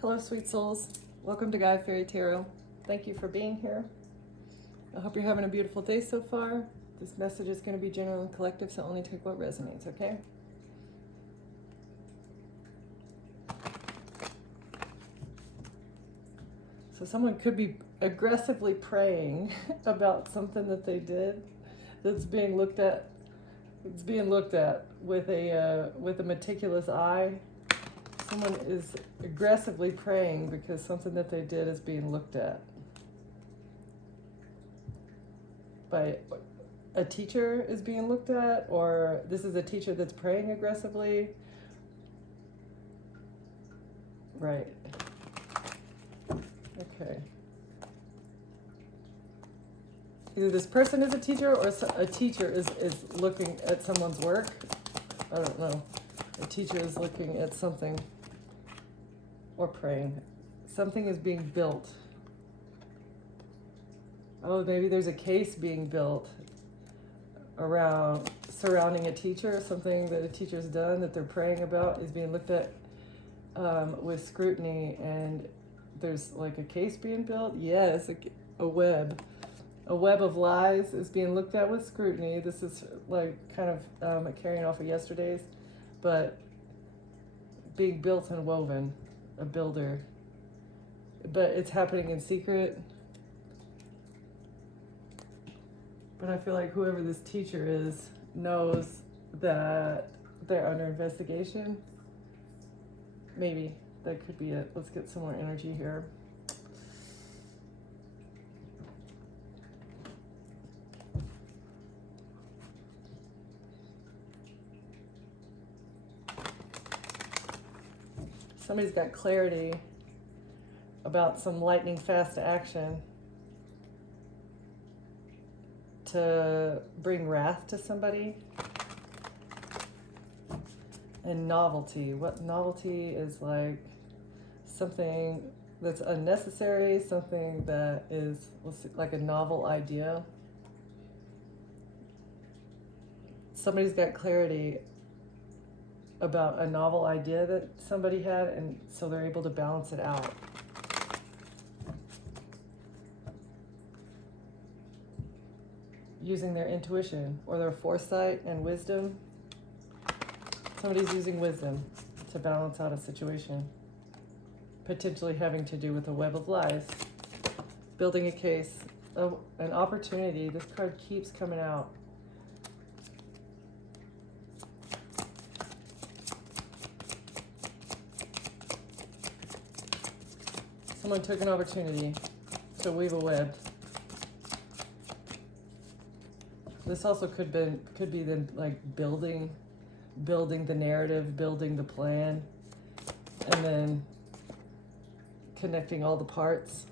Hello, sweet souls. Welcome to Guy Fairy Tarot. Thank you for being here. I hope you're having a beautiful day so far. This message is going to be general and collective, so only take what resonates, okay? So someone could be aggressively praying about something that they did that's being looked at. It's being looked at with a meticulous eye. Someone is aggressively praying because something that they did is being looked at by a teacher is being looked at, or this is a teacher that's praying aggressively. Right. Okay. Either this person is a teacher or a teacher is looking at someone's work. I don't know. A teacher is looking at something or praying. Something is being built. Oh, maybe there's a case being built surrounding a teacher. Something that a teacher's done that they're praying about is being looked at with scrutiny, and there's like a case being built. Yes, a web of lies is being looked at with scrutiny. This is like kind of carrying off of yesterday's, but being built and woven, a builder. But it's happening in secret. But I feel like whoever this teacher is knows that they're under investigation. Maybe that could be it. Let's get some more energy here. Somebody's got clarity about some lightning fast action to bring wrath to somebody. And novelty. What novelty is like something that's unnecessary, something that is like a novel idea. Somebody's got clarity about a novel idea that somebody had, and so they're able to balance it out. Using their intuition or their foresight and wisdom. Somebody's using wisdom to balance out a situation, potentially having to do with a web of lies, building a case, an opportunity. This card keeps coming out. Someone took an opportunity to weave a web. This also could be them like building the narrative, building the plan, and then connecting all the parts.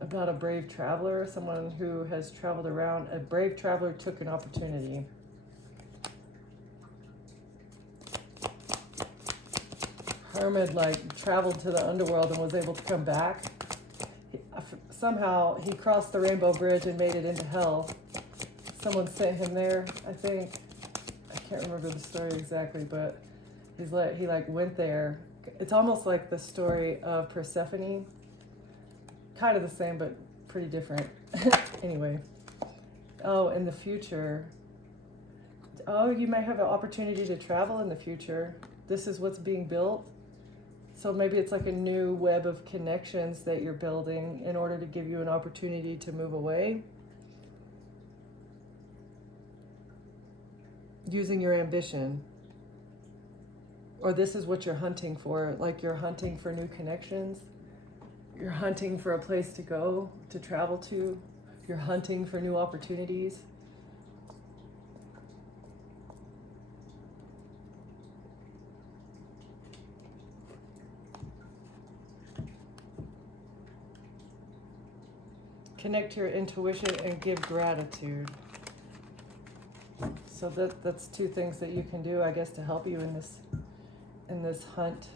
About a brave traveler, someone who has traveled around. A brave traveler took an opportunity. Hermit like traveled to the underworld and was able to come back. Somehow he crossed the Rainbow Bridge and made it into hell. Someone sent him there, I think. I can't remember the story exactly, but he went there. It's almost like the story of Persephone. Kind of the same, but pretty different. Anyway. Oh, in the future. Oh, you might have an opportunity to travel in the future. This is what's being built. So maybe it's like a new web of connections that you're building in order to give you an opportunity to move away. Using your ambition. Or this is what you're hunting for. Like you're hunting for new connections. You're hunting for a place to go, to travel to. You're hunting for new opportunities. Connect your intuition and give gratitude. So that's two things that you can do, I guess, to help you in this hunt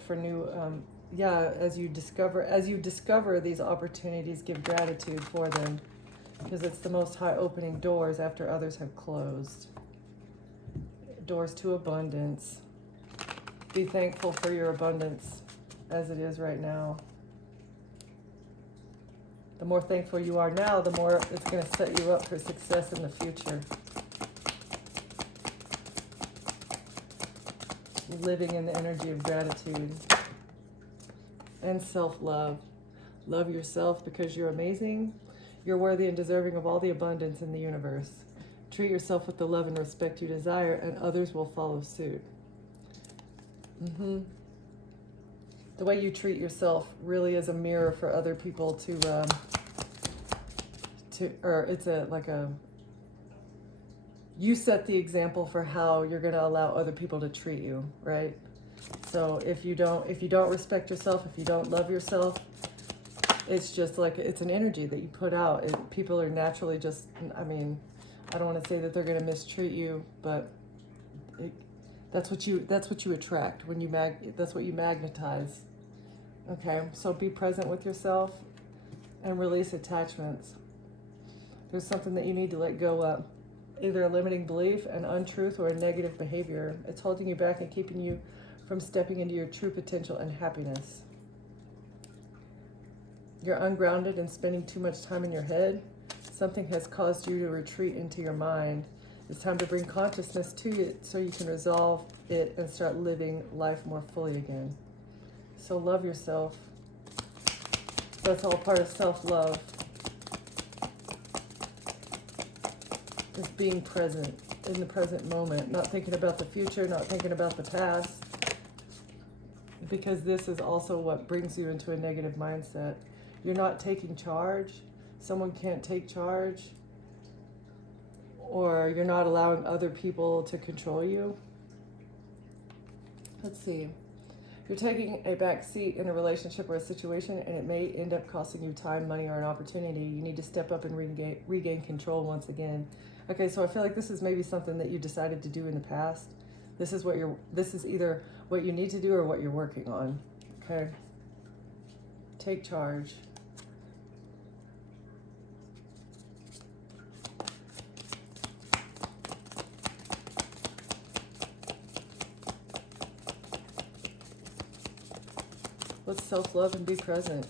for new. As you discover these opportunities, give gratitude for them, because it's the Most High opening doors after others have closed. Doors to abundance. Be thankful for your abundance. as it is right now. The more thankful you are now, the more it's going to set you up for success in the future. Living in the energy of gratitude and self-love. Love yourself because you're amazing. You're worthy and deserving of all the abundance in the universe. Treat yourself with the love and respect you desire, and others will follow suit. The way you treat yourself really is a mirror for other people to or it's you set the example for how you're going to allow other people to treat you, right? So if you don't respect yourself, if you don't love yourself, it's just like, it's an energy that you put out. People are naturally just, I mean, I don't want to say that they're going to mistreat you, but that's what you attract when that's what you magnetize. Okay, so be present with yourself and release attachments. There's something that you need to let go of. Either a limiting belief, an untruth, or a negative behavior. It's holding you back and keeping you from stepping into your true potential and happiness. You're ungrounded and spending too much time in your head. Something has caused you to retreat into your mind. It's time to bring consciousness to it so you can resolve it and start living life more fully again. So love yourself. That's all part of self-love. It's being present in the present moment, not thinking about the future, not thinking about the past, because this is also what brings you into a negative mindset. You're not taking charge. Someone can't take charge, or you're not allowing other people to control you. Let's see. You're taking a back seat in a relationship or a situation, and it may end up costing you time, money, or an opportunity. You need to step up and regain control once again. Okay, so I feel like this is maybe something that you decided to do in the past. This is either what you need to do or what you're working on. Okay? Take charge. Let's self-love and be present.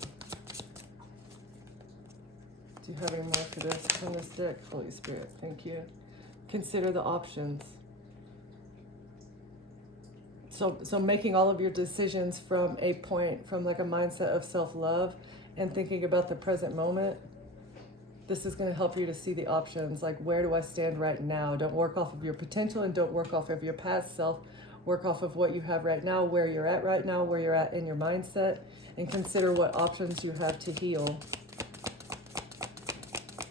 Do you have any more for this from this deck? Holy Spirit, thank you. Consider the options. So making all of your decisions from like a mindset of self-love and thinking about the present moment, this is going to help you to see the options. Like, where do I stand right now? Don't work off of your potential and don't work off of your past self. Work off of what you have right now, where you're at right now, where you're at in your mindset, and consider what options you have to heal.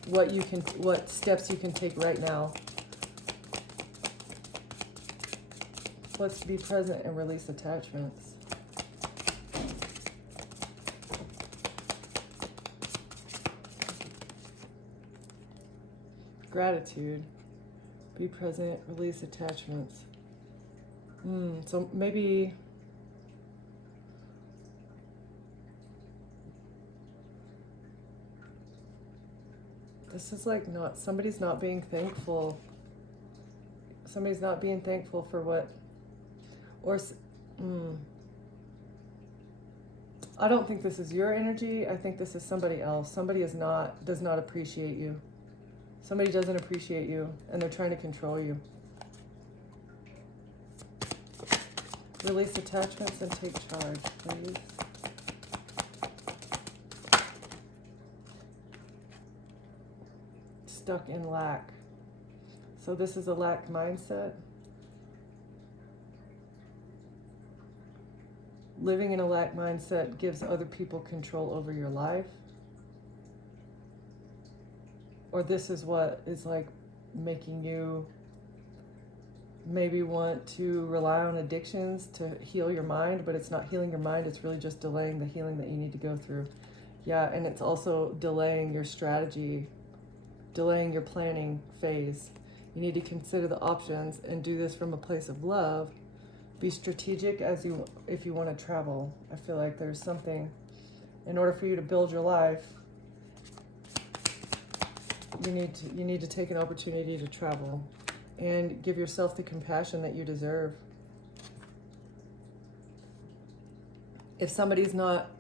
What steps you can take right now. Let's be present and release attachments. Gratitude. Be present, release attachments. So maybe this is like somebody's not being thankful. Somebody's not being thankful for what, I don't think this is your energy. I think this is somebody else. Somebody does not appreciate you. Somebody doesn't appreciate you, and they're trying to control you. Release attachments and take charge, please. Stuck in lack. So this is a lack mindset. Living in a lack mindset gives other people control over your life. Or this is what is like making you maybe want to rely on addictions to heal your mind, but it's not healing your mind, it's really just delaying the healing that you need to go through. Yeah, and it's also delaying your strategy, delaying your planning phase. You need to consider the options and do this from a place of love. Be strategic if you want to travel. I feel like there's something, in order for you to build your life, you need to take an opportunity to travel and give yourself the compassion that you deserve. If somebody's not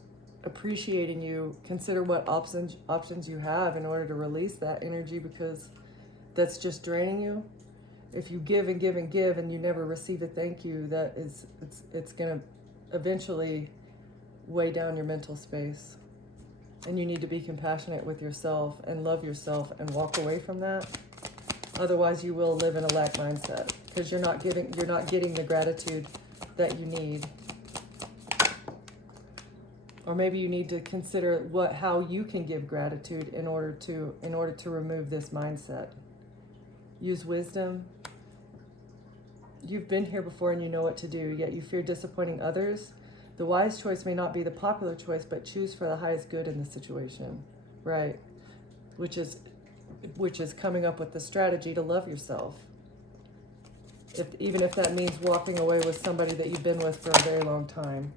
appreciating you, consider what options you have in order to release that energy, because that's just draining you. If you give and give and give and you never receive a thank you, it's going to eventually weigh down your mental space. And you need to be compassionate with yourself and love yourself and walk away from that. Otherwise, you will live in a lack mindset, because you're not getting the gratitude that you need. Or maybe you need to consider how you can give gratitude in order to remove this mindset. Use wisdom. You've been here before and you know what to do, yet you fear disappointing others. The wise choice may not be the popular choice, but choose for the highest good in the situation, right? Which is coming up with the strategy to love yourself. Even if that means walking away with somebody that you've been with for a very long time,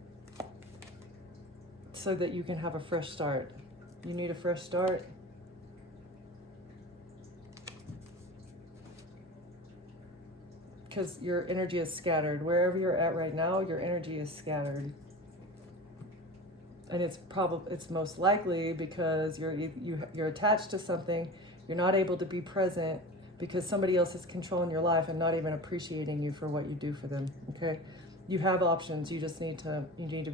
so that you can have a fresh start. You need a fresh start. Because your energy is scattered. Wherever you're at right now, your energy is scattered. And it's most likely because you're attached to something. You're not able to be present because somebody else is controlling your life and not even appreciating you for what you do for them. Okay, you have options. You just need to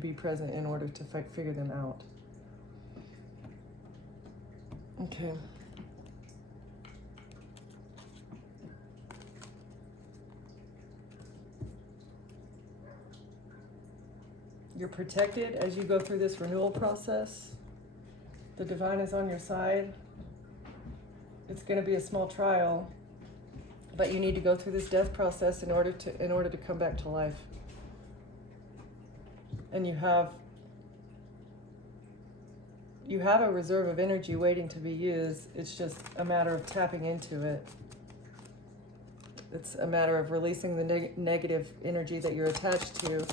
be present in order to figure them out. Okay. You're protected as you go through this renewal process. The divine is on your side. It's going to be a small trial, but you need to go through this death process in order to come back to life. And you have a reserve of energy waiting to be used. It's just a matter of tapping into it. It's a matter of releasing the negative energy that you're attached to,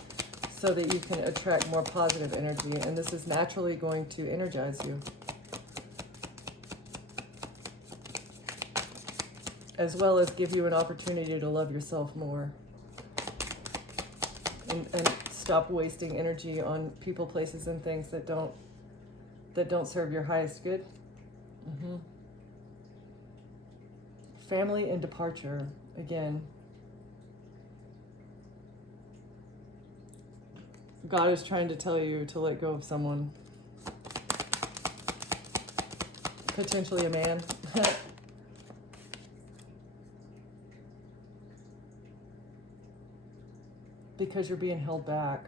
so that you can attract more positive energy. And this is naturally going to energize you, as well as give you an opportunity to love yourself more. And stop wasting energy on people, places, and things that don't serve your highest good. Family and departure, again. God is trying to tell you to let go of someone. Potentially a man. Because you're being held back.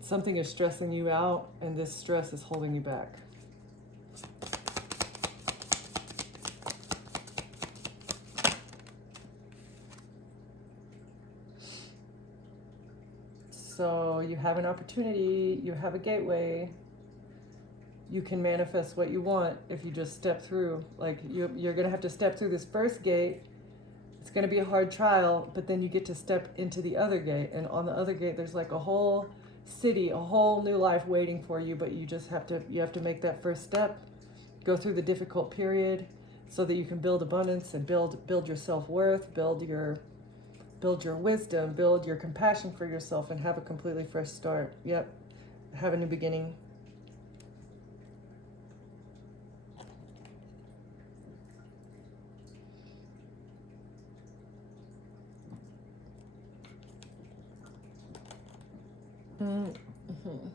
Something is stressing you out, and this stress is holding you back. So you have an opportunity, you have a gateway. You can manifest what you want if you just step through. Like you're going to have to step through this first gate. It's going to be a hard trial, but then you get to step into the other gate. And on the other gate, there's like a whole city, a whole new life waiting for you. But you have to make that first step, go through the difficult period, so that you can build abundance and build your self-worth, build your wisdom, build your compassion for yourself, and have a completely fresh start. Yep, have a new beginning. Mm-hmm.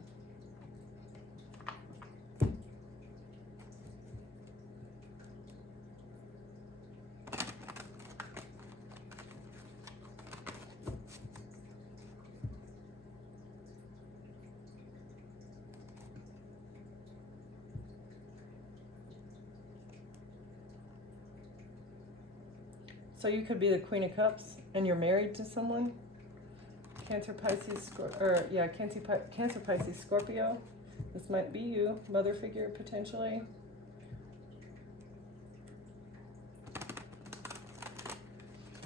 So you could be the Queen of Cups and you're married to someone. Cancer, Pisces, Cancer, Pisces, Scorpio. This might be you, mother figure potentially.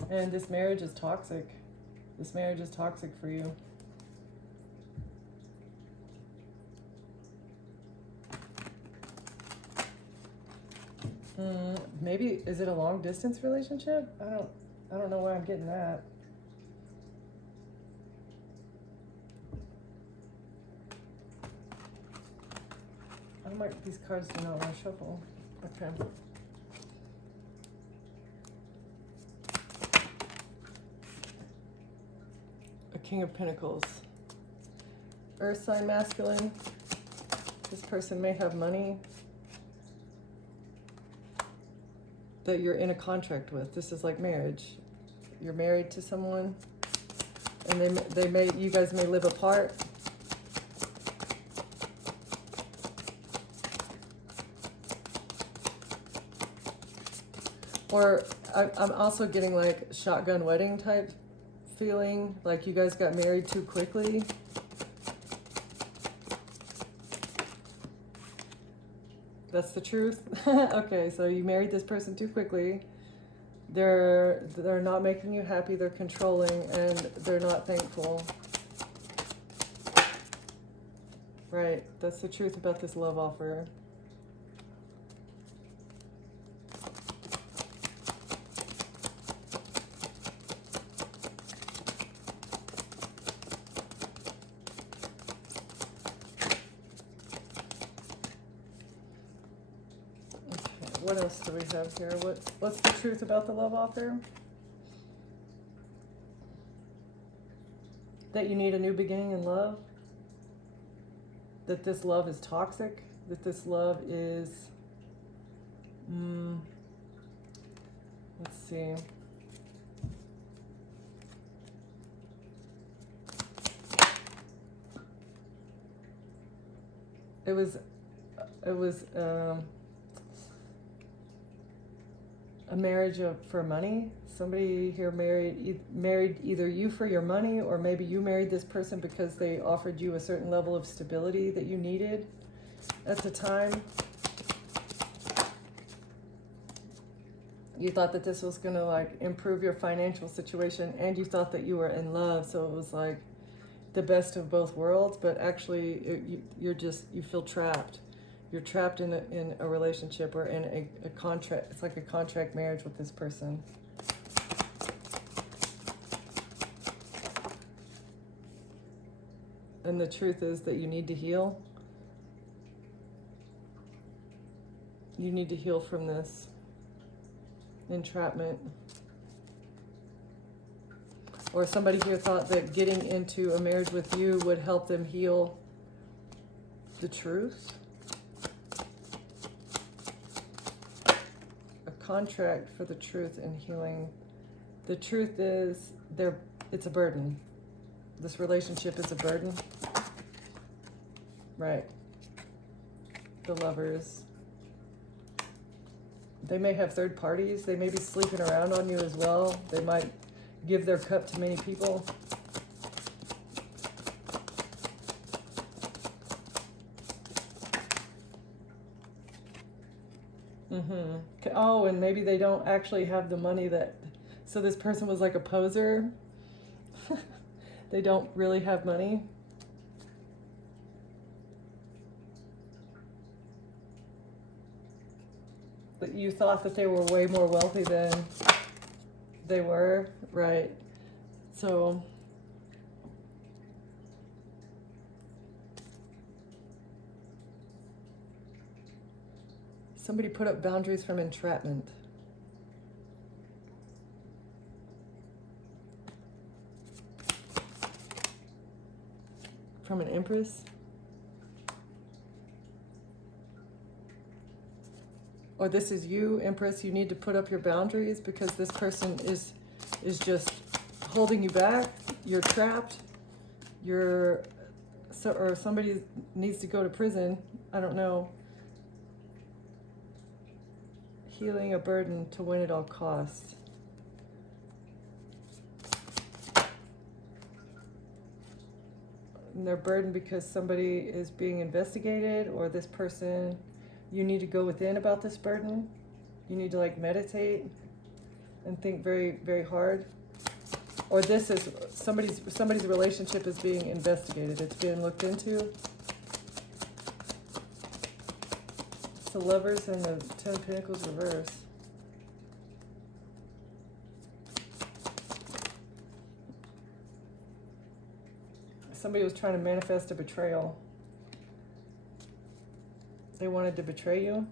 And this marriage is toxic. This marriage is toxic for you. Maybe, is it a long distance relationship? I don't know why I'm getting that. These cards do not want to shuffle. Okay. A King of Pentacles. Earth sign masculine. This person may have money that you're in a contract with. This is like marriage. You're married to someone, and you guys may live apart. Or I'm also getting like shotgun wedding type feeling, like you guys got married too quickly. That's the truth. Okay, so you married this person too quickly. They're not making you happy, they're controlling, and they're not thankful. Right, that's the truth about this love offer. What else do we have here? What's the truth about the love offer? That you need a new beginning in love. That this love is toxic. That this love is... let's see. It was a marriage for money. Somebody here married either you for your money, or maybe you married this person because they offered you a certain level of stability that you needed at the time. You thought that this was gonna like improve your financial situation, and you thought that you were in love, so it was like the best of both worlds. But actually, you feel trapped. You're trapped in a relationship or in a contract. It's like a contract marriage with this person. And the truth is that you need to heal. You need to heal from this entrapment. Or somebody here thought that getting into a marriage with you would help them heal the truth. Contract for the truth and healing. The truth is it's a burden. This relationship is a burden. Right. The Lovers. They may have third parties. They may be sleeping around on you as well. They might give their cup to many people. Oh, and maybe they don't actually have the money so this person was like a poser. They don't really have money. But you thought that they were way more wealthy than they were, right? So somebody put up boundaries from entrapment. From an Empress. Or this is you, Empress. You need to put up your boundaries because this person is just holding you back. You're trapped. Or somebody needs to go to prison. I don't know. Healing a burden to win at all costs. And they're burdened because somebody is being investigated, or this person, you need to go within about this burden. You need to like meditate and think very, very hard. Or this is somebody's relationship is being investigated. It's being looked into. It's the Lovers and the Ten of Pentacles reverse. Somebody was trying to manifest a betrayal. They wanted to betray you.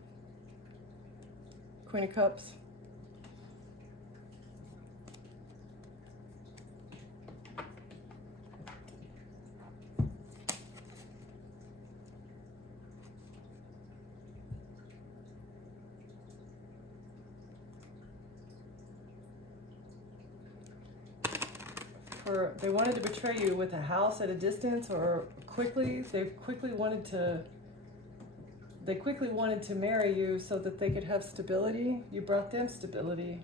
Queen of Cups. They wanted to betray you with a house at a distance, or they quickly wanted to marry you so that they could have stability. You brought them stability.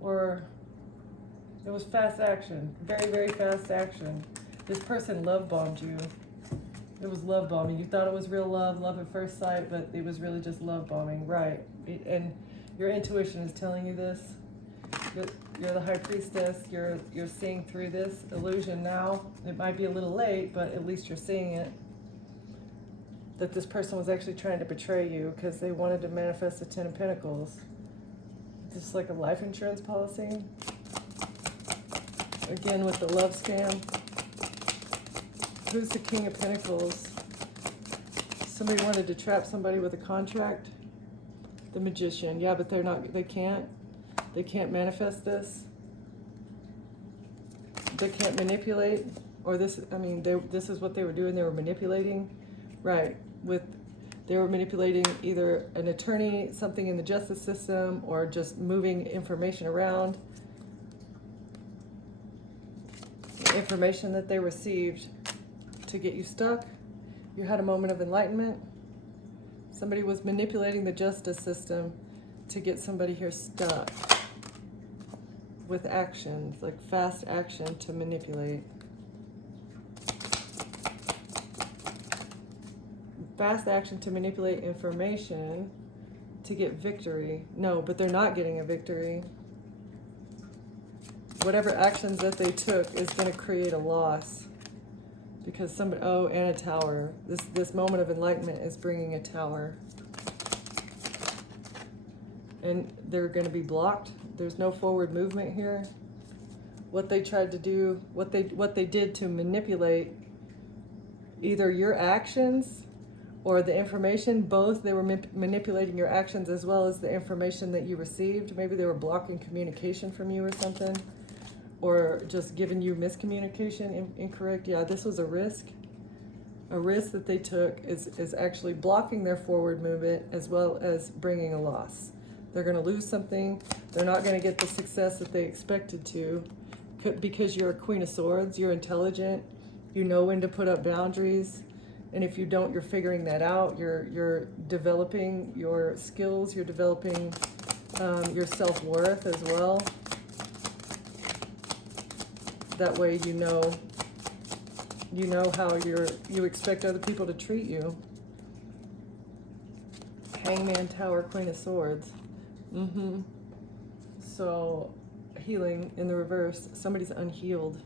Or it was fast action, very, very fast action. This person love bombed you. It was love bombing. You thought it was real love at first sight, but it was really just love bombing, right? And your intuition is telling you this. You're the high priestess. You're seeing through this illusion now. It might be a little late, but at least you're seeing it. That this person was actually trying to betray you because they wanted to manifest the Ten of Pentacles. Just like a life insurance policy. Again with the love scam. Who's the King of Pentacles? Somebody wanted to trap somebody with a contract. The Magician. Yeah, but they can't. They can't manifest this. They can't manipulate. Or this is what they were doing. They were manipulating. Right. They were manipulating either an attorney, something in the justice system, or just moving information around. Information that they received to get you stuck. You had a moment of enlightenment. Somebody was manipulating the justice system to get somebody here stuck. With actions, like fast action to manipulate. Fast action to manipulate information to get victory. No, but they're not getting a victory. Whatever actions that they took is going to create a loss. Because and a tower. This moment of enlightenment is bringing a tower. And they're going to be blocked. There's no forward movement here. What they tried to do, what they did to manipulate either your actions or the information, both. They were manipulating your actions as well as the information that you received. Maybe they were blocking communication from you or something, or just giving you miscommunication, incorrect. Yeah, this was a risk. A risk that they took is actually blocking their forward movement as well as bringing a loss. They're going to lose something. They're not going to get the success that they expected to, because you're a Queen of Swords. You're intelligent. You know when to put up boundaries. And if you don't, you're figuring that out. You're developing your skills. You're developing your self-worth as well. That way you know how you expect other people to treat you. Hangman, Tower, Queen of Swords. So, healing in the reverse. Somebody's unhealed.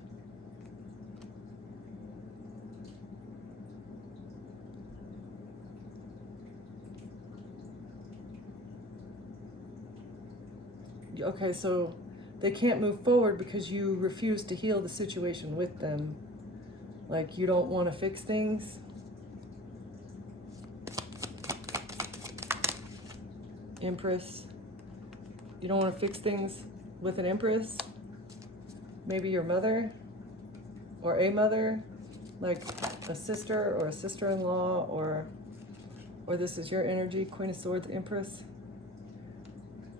Okay, so they can't move forward because you refuse to heal the situation with them. Like, you don't want to fix things. Empress. You don't want to fix things with an Empress. Maybe your mother or a mother, like a sister or a sister-in-law, or this is your energy, Queen of Swords, Empress.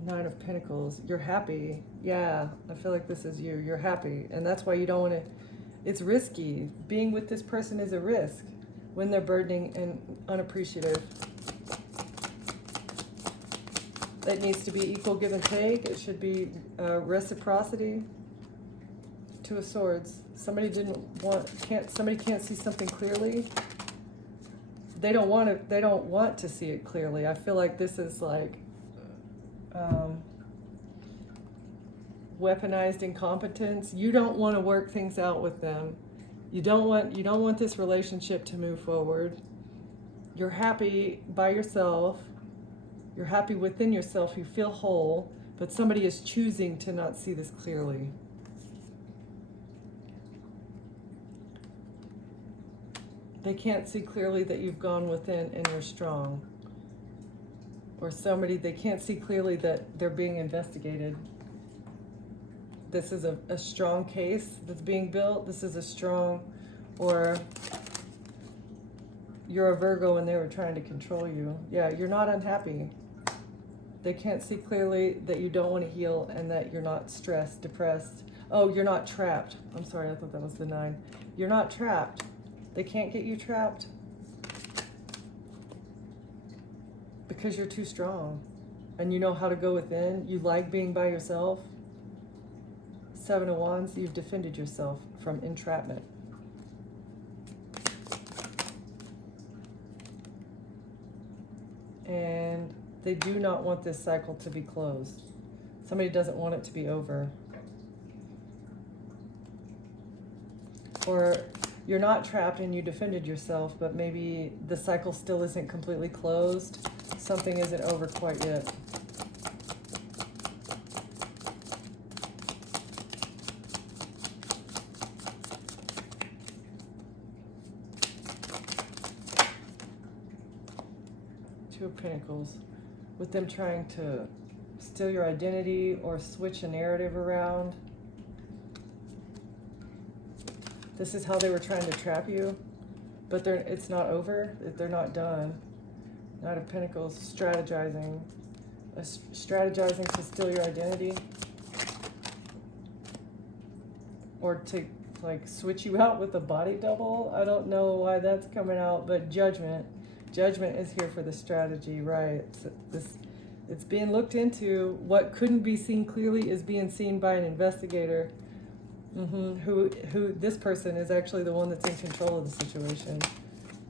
Nine of Pentacles. You're happy. Yeah, I feel like this is you. You're happy. And that's why you don't want to... It's risky. Being with this person is a risk when they're burdening and unappreciative. It needs to be equal give and take. It should be reciprocity. Two of Swords. Somebody can't see something clearly. They don't want to see it clearly. I feel like this is like weaponized incompetence. You don't want to work things out with them. You don't want this relationship to move forward. You're happy by yourself. You're happy within yourself. You feel whole, but somebody is choosing to not see this clearly. They can't see clearly that you've gone within and you're strong. Or somebody, they can't see clearly that they're being investigated. This is a strong case that's being built. This is a strong, or you're a Virgo and they were trying to control you. Yeah, you're not unhappy. They can't see clearly that you don't want to heal and that you're not stressed, depressed. Oh, you're not trapped. I'm sorry, I thought that was the 9. You're not trapped. They can't get you trapped because you're too strong and you know how to go within. You like being by yourself. 7 of Wands, you've defended yourself from entrapment. And they do not want this cycle to be closed. Somebody doesn't want it to be over. Or you're not trapped and you defended yourself, but maybe the cycle still isn't completely closed. Something isn't over quite yet. Two of Pentacles, with them trying to steal your identity or switch a narrative around. This is how they were trying to trap you, but it's not over. They're not done. Knight of Pentacles, strategizing. Strategizing to steal your identity. Or to like switch you out with a body double. I don't know why that's coming out, but Judgment. Judgment is here for the strategy, right? It's being looked into. What couldn't be seen clearly is being seen by an investigator. Who this person is actually the one that's in control of the situation.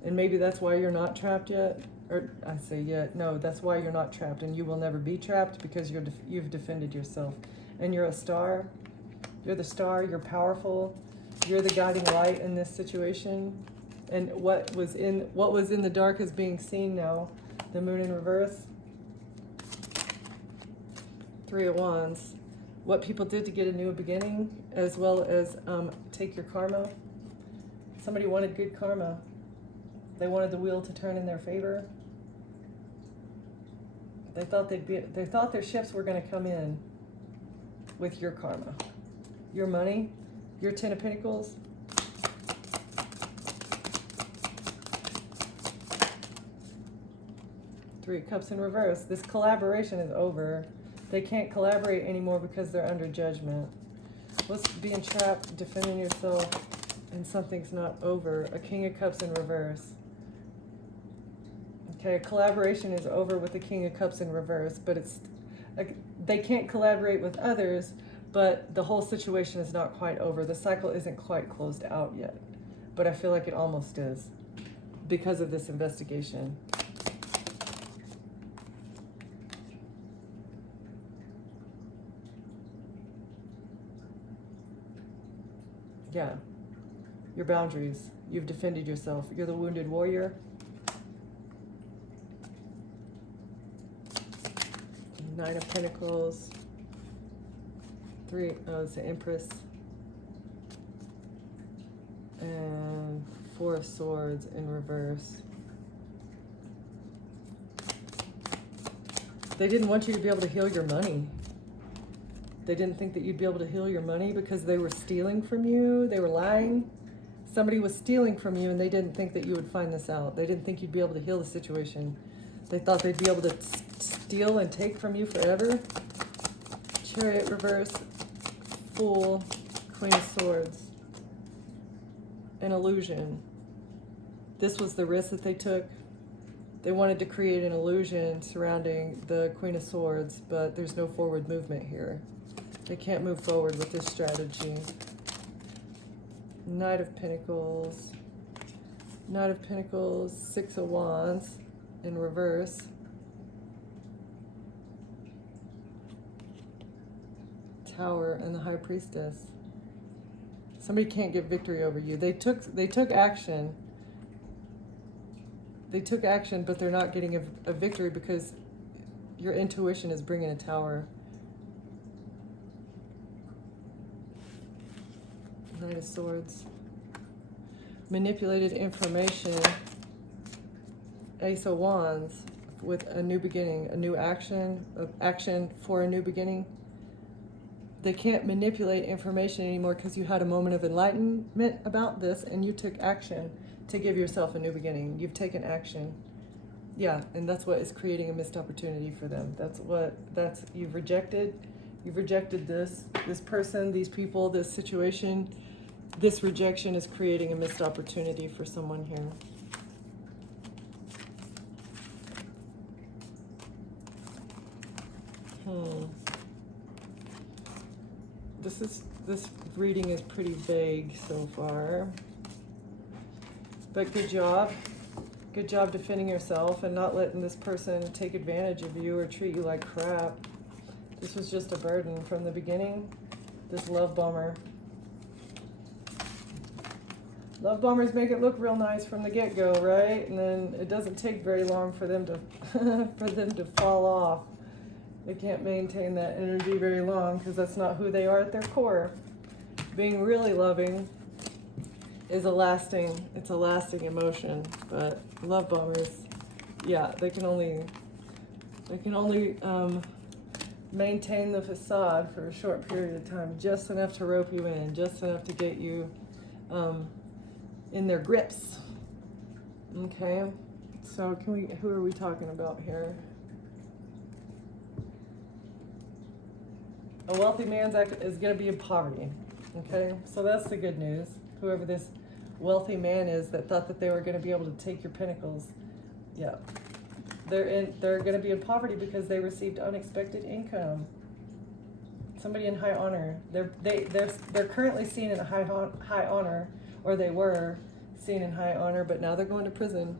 And maybe that's why you're not trapped yet. Or I say yet, no, that's why you're not trapped, and you will never be trapped because you've defended yourself. And you're a star. You're the star, you're powerful. You're the guiding light in this situation. And what was in the dark is being seen now. The Moon in reverse. 3 of Wands. What people did to get a new beginning, as well as take your karma. Somebody wanted good karma. They wanted the wheel to turn in their favor. They thought their ships were going to come in with your karma, your money, your 10 of Pentacles. Three of Cups in reverse. This collaboration is over. They can't collaborate anymore because they're under judgment. What's being trapped, defending yourself, and something's not over? A King of Cups in reverse. Okay, collaboration is over with the King of Cups in reverse, but it's like they can't collaborate with others, but the whole situation is not quite over. The cycle isn't quite closed out yet, but I feel like it almost is because of this investigation. Yeah, your boundaries. You've defended yourself. You're the wounded warrior. Nine of Pentacles. It's the Empress. And 4 of Swords in reverse. They didn't want you to be able to heal your money. They didn't think that you'd be able to heal your money because they were stealing from you. They were lying. Somebody was stealing from you and they didn't think that you would find this out. They didn't think you'd be able to heal the situation. They thought they'd be able to steal and take from you forever. Chariot reverse. Fool. Queen of Swords. An illusion. This was the risk that they took. They wanted to create an illusion surrounding the Queen of Swords, but there's no forward movement here. They can't move forward with this strategy. Knight of Pentacles. Knight of Pentacles, 6 of Wands in reverse. Tower and the High Priestess. Somebody can't get victory over you. They took action. They took action, but they're not getting a victory because your intuition is bringing a Tower. Knight of Swords. manipulated information, Ace of Wands, with a new beginning, a new action for a new beginning. They can't manipulate information anymore because you had a moment of enlightenment about this and you took action to give yourself a new beginning. You've taken action. Yeah, and that's what is creating a missed opportunity for them. You've rejected this person, these people, this situation. This rejection is creating a missed opportunity for someone here. This reading is pretty vague so far. But good job. Good job defending yourself and not letting this person take advantage of you or treat you like crap. This was just a burden from the beginning. This love bomber. Love bombers make it look real nice from the get-go, right? And then it doesn't take very long for them to for them to fall off. They can't maintain that energy very long because that's not who they are at their core. Being really loving is a lasting emotion, but love bombers, yeah, they can only maintain the facade for a short period of time, just enough to rope you in, just enough to get you in their grips. Okay, so who are we talking about here? A wealthy man is going to be in poverty. Okay, so that's the good news. Whoever this wealthy man is that thought that they were going to be able to take your pentacles, yeah, they're going to be in poverty because they received unexpected income. Somebody in high honor. They're currently seen in a high honor, or they were seen in high honor, but now they're going to prison.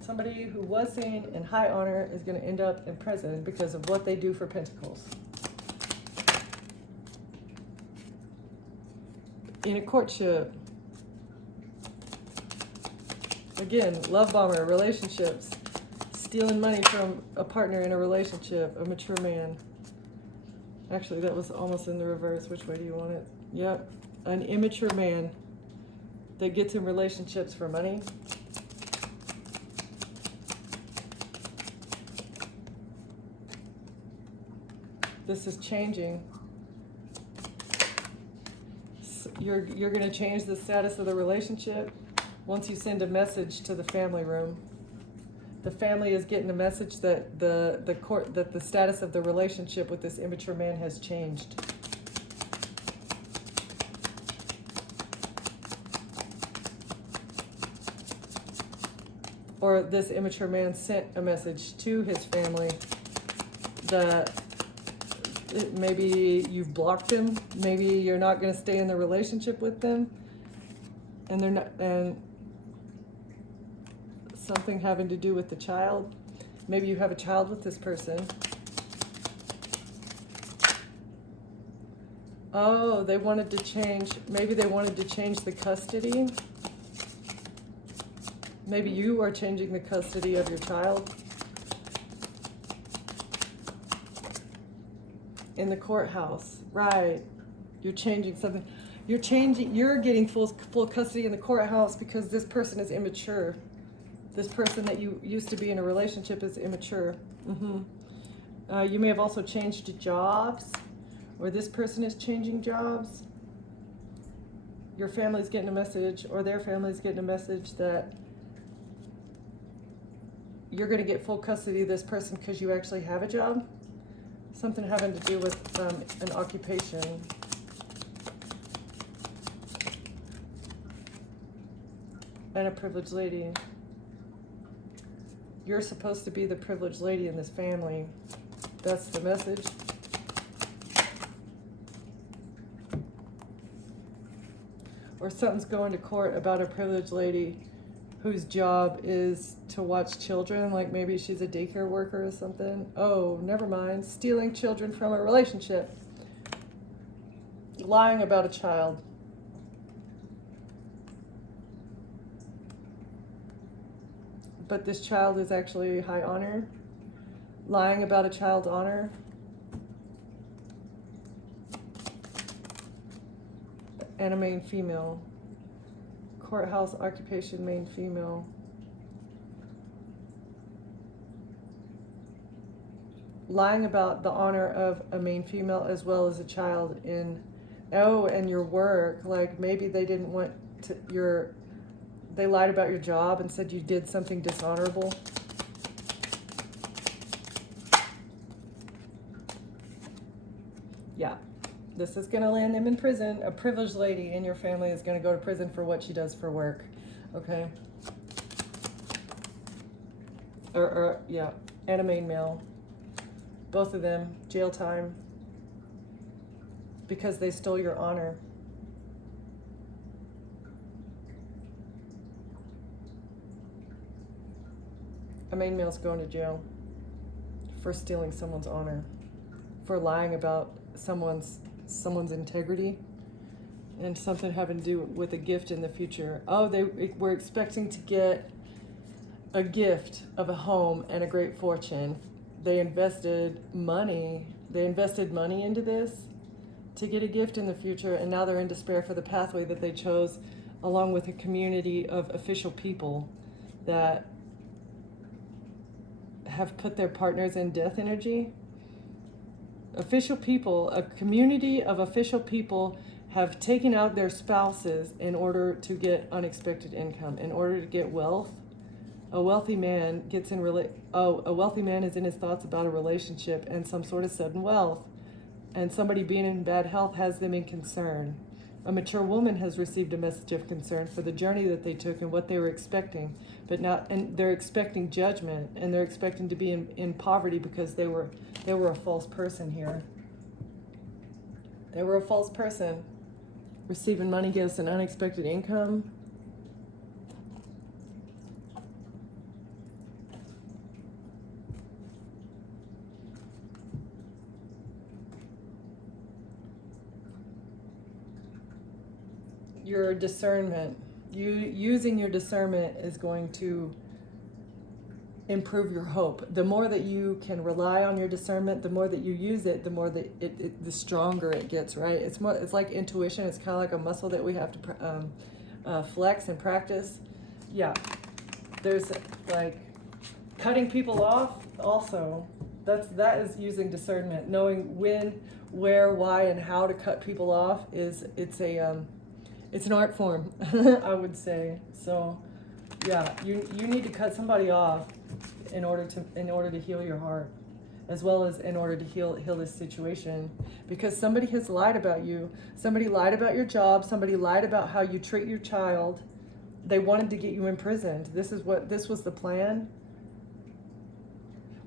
Somebody who was seen in high honor is going to end up in prison because of what they do for pentacles. In a courtship. Again, love bomber, relationships. Stealing money from a partner in a relationship, a mature man. Actually, that was almost in the reverse. Which way do you want it? Yep. An immature man that gets in relationships for money. This is changing. You're going to change the status of the relationship once you send a message to the family room. The family is getting a message that the status of the relationship with this immature man has changed. Or this immature man sent a message to his family that maybe you've blocked him, maybe you're not going to stay in the relationship with them, and something having to do with the child. Maybe you have a child with this person. Oh, they wanted to change, maybe they wanted to change the custody. Maybe you are changing the custody of your child. In the courthouse, right? You're changing something. You're getting full custody in the courthouse because this person is immature. This person that you used to be in a relationship is immature. You may have also changed jobs, or this person is changing jobs. Your family's getting a message, or their family's getting a message that you're going to get full custody of this person because you actually have a job. Something having to do with an occupation. And a privileged lady. You're supposed to be the privileged lady in this family. That's the message. Or something's going to court about a privileged lady whose job is to watch children, like maybe she's a daycare worker or something. Oh, never mind. Stealing children from a relationship. Lying about a child. But this child is actually high honor. Lying about a child's honor. and a main female. Courthouse occupation, main female. Lying about the honor of a main female as well as a child in, and your work. Like maybe they didn't want to, they lied about your job and said you did something dishonorable. Yeah, this is going to land them in prison. A privileged lady in your family is going to go to prison for what she does for work. Okay? Yeah, and a main male. Both of them, jail time. Because they stole your honor. A main male's going to jail for stealing someone's honor, for lying about someone's integrity, and something having to do with a gift in the future. Oh, they were expecting to get a gift of a home and a great fortune. They invested money into this to get a gift in the future, and now they're in despair for the pathway that they chose, along with a community of official people that have put their partners in death energy. Official people, a community of official people have taken out their spouses in order to get unexpected income, in order to get wealth. A wealthy man a wealthy man is in his thoughts about a relationship and some sort of sudden wealth. And somebody being in bad health has them in concern. A mature woman has received a message of concern for the journey that they took and what they were expecting, and they're expecting judgment, and they're expecting to be in poverty because they were a false person here. They were a false person, receiving money gifts and unexpected income. Your discernment, using your discernment is going to improve your hope. The more that you can rely on your discernment, the more that you use it, the more that the stronger it gets, right? It's like intuition. It's kind of like a muscle that we have to flex and practice. Yeah, there's like cutting people off also. That is using discernment, knowing when, where, why, and how to cut people off. It's an art form, I would say. So, yeah, you need to cut somebody off in order to heal your heart, as well as in order to heal this situation, because somebody has lied about you. Somebody lied about your job. Somebody lied about how you treat your child. They wanted to get you imprisoned. This was the plan.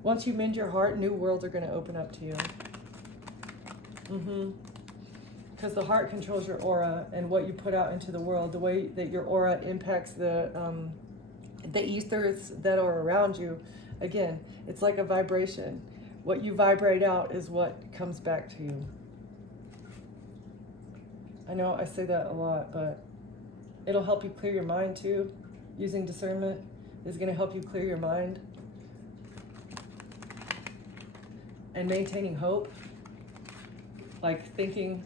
Once you mend your heart, new worlds are going to open up to you. Because the heart controls your aura and what you put out into the world. The way that your aura impacts the ethers that are around you. Again, it's like a vibration. What you vibrate out is what comes back to you. I know I say that a lot, but it'll help you clear your mind too. Using discernment is going to help you clear your mind. And maintaining hope, like thinking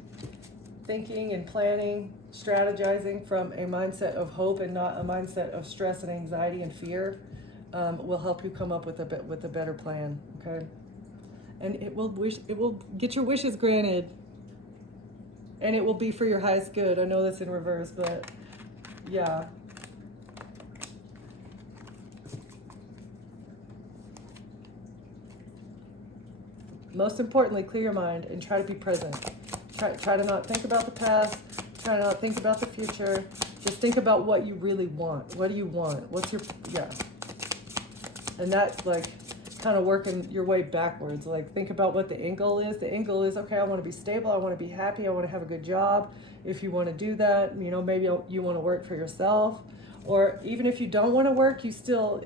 and planning, strategizing from a mindset of hope and not a mindset of stress and anxiety and fear, will help you come up with a better plan. Okay, and it will get your wishes granted, and it will be for your highest good. I know that's in reverse, but yeah. Most importantly, clear your mind and try to be present. Try to not think about the past. Try to not think about the future. Just think about what you really want. What do you want? And that's like kind of working your way backwards. Like think about what the end goal is. The end goal is, okay, I want to be stable. I want to be happy. I want to have a good job. If you want to do that, maybe you want to work for yourself. Or even if you don't want to work, you still,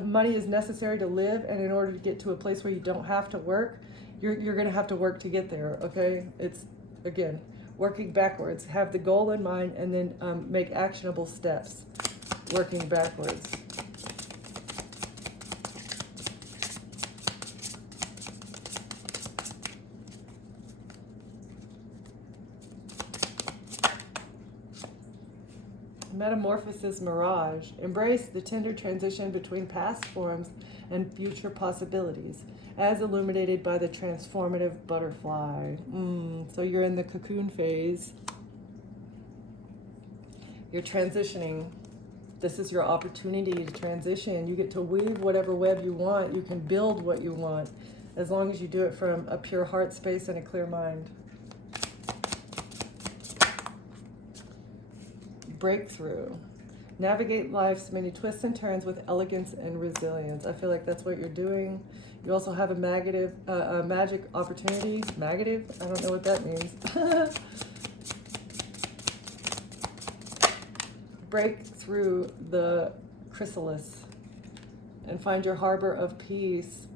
money is necessary to live. And in order to get to a place where you don't have to work, you're going to have to work to get there, okay? It's, again, working backwards. Have the goal in mind and then make actionable steps, working backwards. Metamorphosis mirage. Embrace the tender transition between past forms and future possibilities, as illuminated by the transformative butterfly. So you're in the cocoon phase. You're transitioning. This is your opportunity to transition. You get to weave whatever web you want. You can build what you want, as long as you do it from a pure heart space and a clear mind. Breakthrough. Navigate life's many twists and turns with elegance and resilience. I feel like that's what you're doing. You also have a magic opportunity. Magative? I don't know what that means. Break through the chrysalis and find your harbor of peace.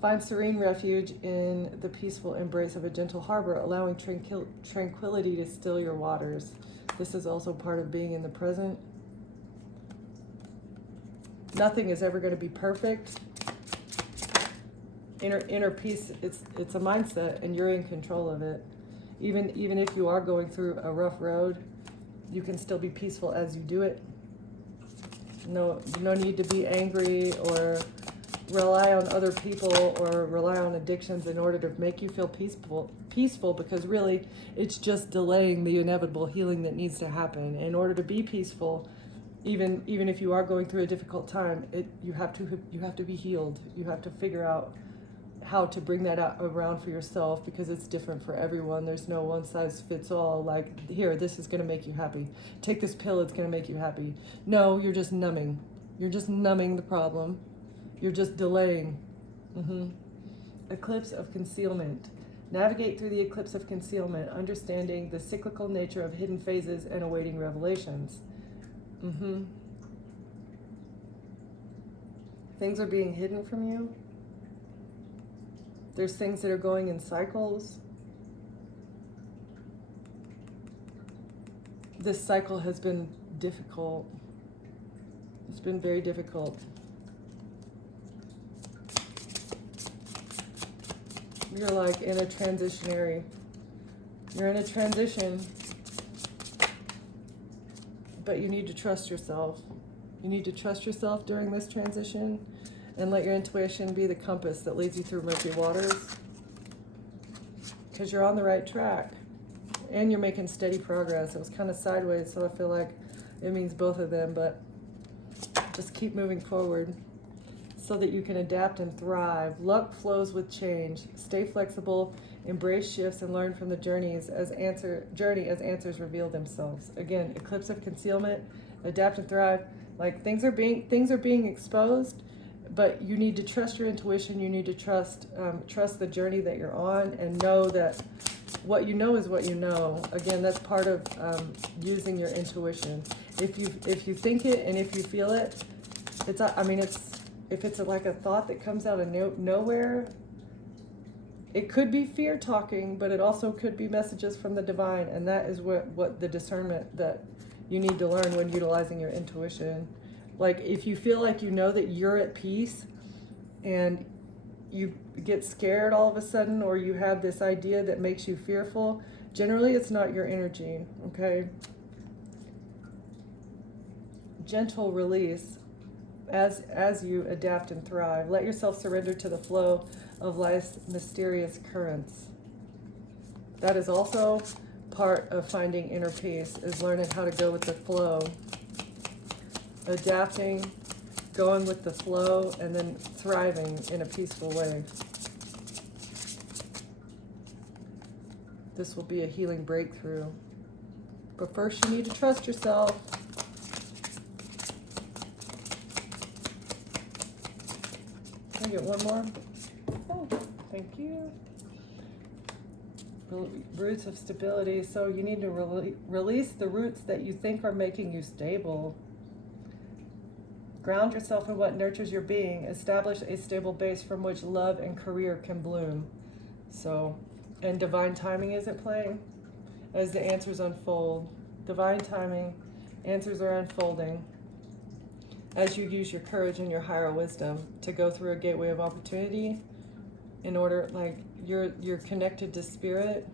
Find serene refuge in the peaceful embrace of a gentle harbor, allowing tranquility to still your waters. This is also part of being in the present. Nothing is ever going to be perfect. Inner peace, it's a mindset, and you're in control of it. Even if you are going through a rough road, you can still be peaceful as you do it. No need to be angry or rely on other people or rely on addictions in order to make you feel peaceful, because really it's just delaying the inevitable healing that needs to happen. In order to be peaceful, even if you are going through a difficult time, you have to be healed. You have to figure out how to bring that out around for yourself, because it's different for everyone. There's no one size fits all, like, here, this is going to make you happy. Take this pill, it's going to make you happy. No, you're just numbing. You're just numbing the problem. You're just delaying. Eclipse of concealment. Navigate through the eclipse of concealment, understanding the cyclical nature of hidden phases and awaiting revelations. Things are being hidden from you. There's things that are going in cycles. This cycle has been difficult. It's been very difficult. You're like in a transitionary. You're in a transition, but you need to trust yourself. You need to trust yourself during this transition, and let your intuition be the compass that leads you through murky waters, because you're on the right track and you're making steady progress. It was kind of sideways, so I feel like it means both of them, but just keep moving forward so that you can adapt and thrive. Luck flows with change. Stay flexible, embrace shifts, and learn from the journey as answers reveal themselves. Again, eclipse of concealment, adapt and thrive. Like, things are being exposed, but you need to trust your intuition. You need to trust the journey that you're on, and know that what you know is what you know. Again, that's part of using your intuition. If you think it and if you feel it, if it's like a thought that comes out of nowhere, it could be fear talking, but it also could be messages from the divine, and that is what the discernment that you need to learn when utilizing your intuition. Like, if you feel like you know that you're at peace and you get scared all of a sudden, or you have this idea that makes you fearful, generally it's not your energy, okay? Gentle release as you adapt and thrive. Let yourself surrender to the flow of life's mysterious currents. That is also part of finding inner peace, is learning how to go with the flow. Adapting, going with the flow, and then thriving in a peaceful way. This will be a healing breakthrough. But first you need to trust yourself. Can I get one more? Oh, thank you. Roots of stability. So you need to release the roots that you think are making you stable. Ground yourself in what nurtures your being. Establish a stable base from which love and career can bloom. So, and divine timing is at play as the answers unfold. Divine timing, answers are unfolding as you use your courage and your higher wisdom to go through a gateway of opportunity. In order, like, you're connected to spirit.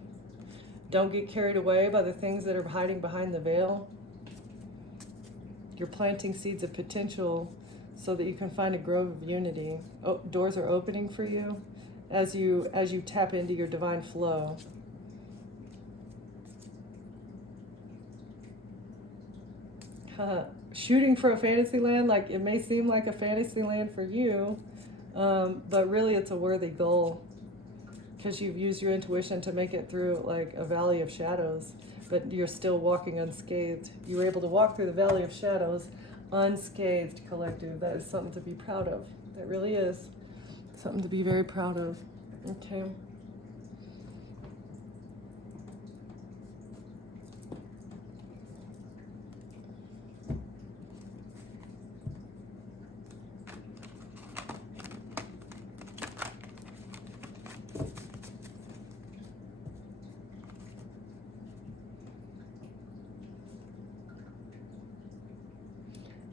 Don't get carried away by the things that are hiding behind the veil. You're planting seeds of potential so that you can find a grove of unity. Doors are opening for you as you tap into your divine flow. Shooting for a fantasy land, like it may seem like a fantasy land for you, but really it's a worthy goal because you've used your intuition to make it through like a valley of shadows, but you're still walking unscathed. You were able to walk through the valley of shadows unscathed, collective. That is something to be proud of. That really is something to be very proud of. Okay.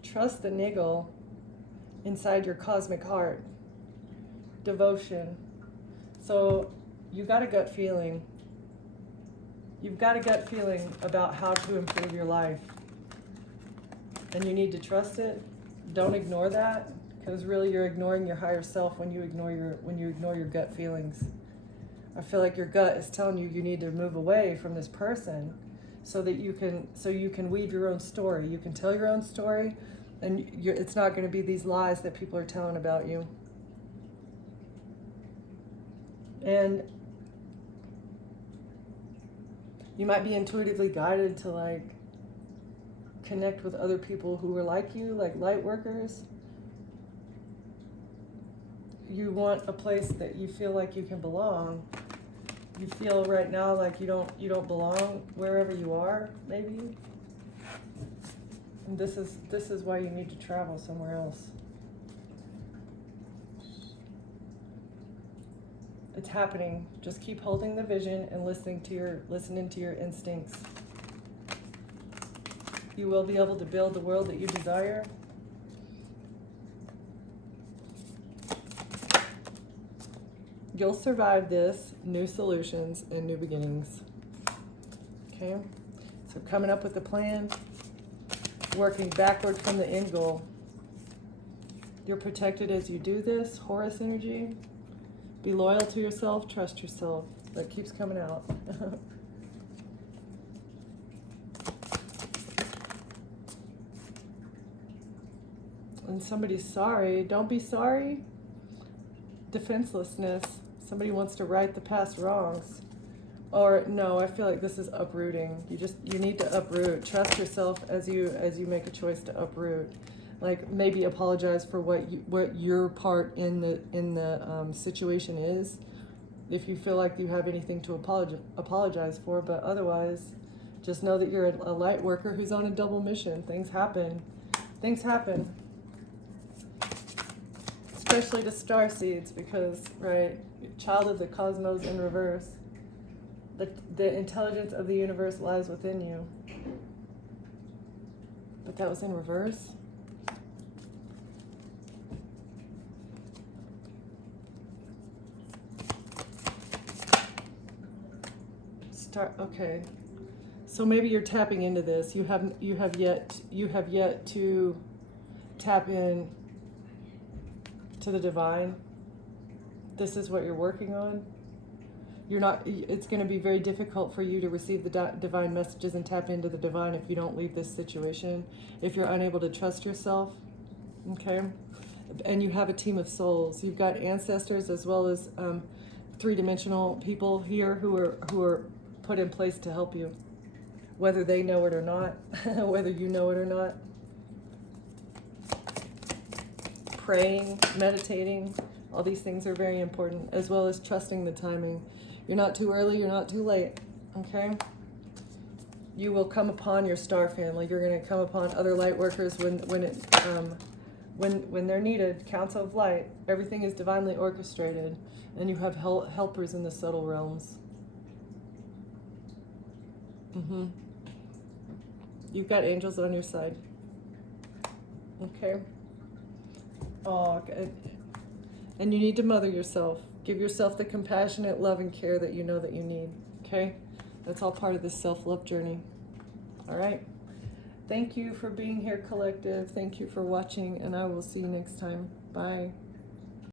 Trust the niggle inside your cosmic heart. Devotion. So you got a gut feeling. You've got a gut feeling about how to improve your life. And you need to trust it. Don't ignore that, because really you're ignoring your higher self when you ignore your gut feelings. I feel like your gut is telling you you need to move away from this person so that you can weave your own story. You can tell your own story, and it's not going to be these lies that people are telling about you. And you might be intuitively guided to like connect with other people who are like you, like light workers. You want a place that you feel like you can belong. You feel right now like you don't belong wherever you are, maybe. And this is why you need to travel somewhere else. It's happening. Just keep holding the vision and listening to your instincts. You will be able to build the world that you desire. You'll survive this, new solutions and new beginnings. Okay? So coming up with a plan, working backward from the end goal. You're protected as you do this, Horus energy. Be loyal to yourself, trust yourself. That keeps coming out. And somebody's sorry. Don't be sorry. Defenselessness. Somebody wants to right the past wrongs. Or no, I feel like this is uprooting. You need to uproot. Trust yourself as you make a choice to uproot. Like maybe apologize for what your part in the situation is, if you feel like you have anything to apologize for. But otherwise, just know that you're a light worker who's on a double mission. Things happen. Things happen. Especially to star seeds, because right, child of the cosmos in reverse. The intelligence of the universe lies within you. But that was in reverse. Okay. So maybe you're tapping into this. You have yet to tap in to the divine. This is what you're working on. It's going to be very difficult for you to receive the divine messages and tap into the divine if you don't leave this situation, if you're unable to trust yourself. Okay? And you have a team of souls. You've got ancestors as well as three-dimensional people here who are put in place to help you, whether they know it or not, whether you know it or not. Praying, meditating, all these things are very important, as well as trusting the timing. You're not too early, you're not too late, okay? You will come upon your star family. You're going to come upon other light workers when they're needed. Council of Light. Everything is divinely orchestrated, and you have helpers in the subtle realms. You've got angels on your side. Okay. Oh, good. And you need to mother yourself. Give yourself the compassionate love and care that you know that you need. Okay? That's all part of this self-love journey. All right? Thank you for being here, collective. Thank you for watching, and I will see you next time. Bye.